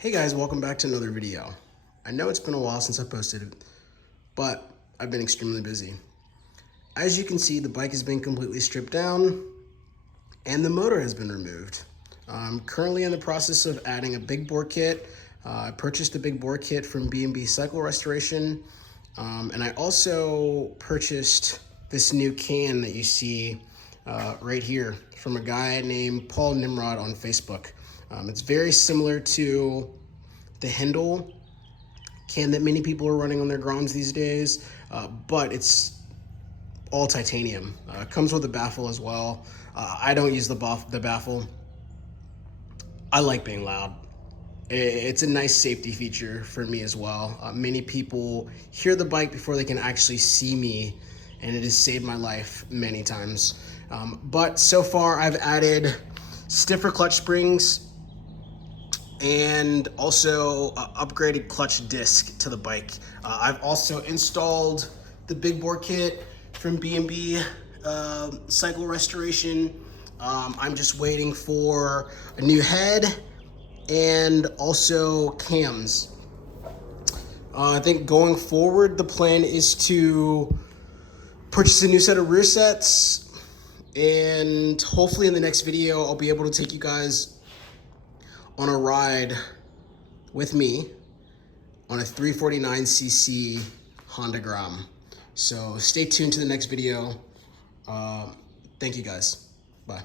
Hey guys, welcome back to another video. I know it's been a while since I posted it, but I've been extremely busy. As you can see, the bike has been completely stripped down and the motor has been removed. I'm currently in the process of adding a big bore kit. I purchased the big bore kit from B&B Cycle Restoration, and I also purchased this new can that you see right here from a guy named Paul Nimrod on Facebook. It's very similar to the Hindle can that many people are running on their Groms these days, but it's all titanium. Comes with a baffle as well. I don't use the baffle. I like being loud. It's a nice safety feature for me as well. Many people hear the bike before they can actually see me, and it has saved my life many times. But so far I've added stiffer clutch springs and also upgraded clutch disc to the bike. I've also installed the big bore kit from B&B Cycle Restoration. I'm just waiting for a new head and also cams. I think going forward, the plan is to purchase a new set of rear sets, and hopefully in the next video, I'll be able to take you guys on a ride with me on a 349cc Honda Grom. So stay tuned to the next video. Thank you guys. Bye.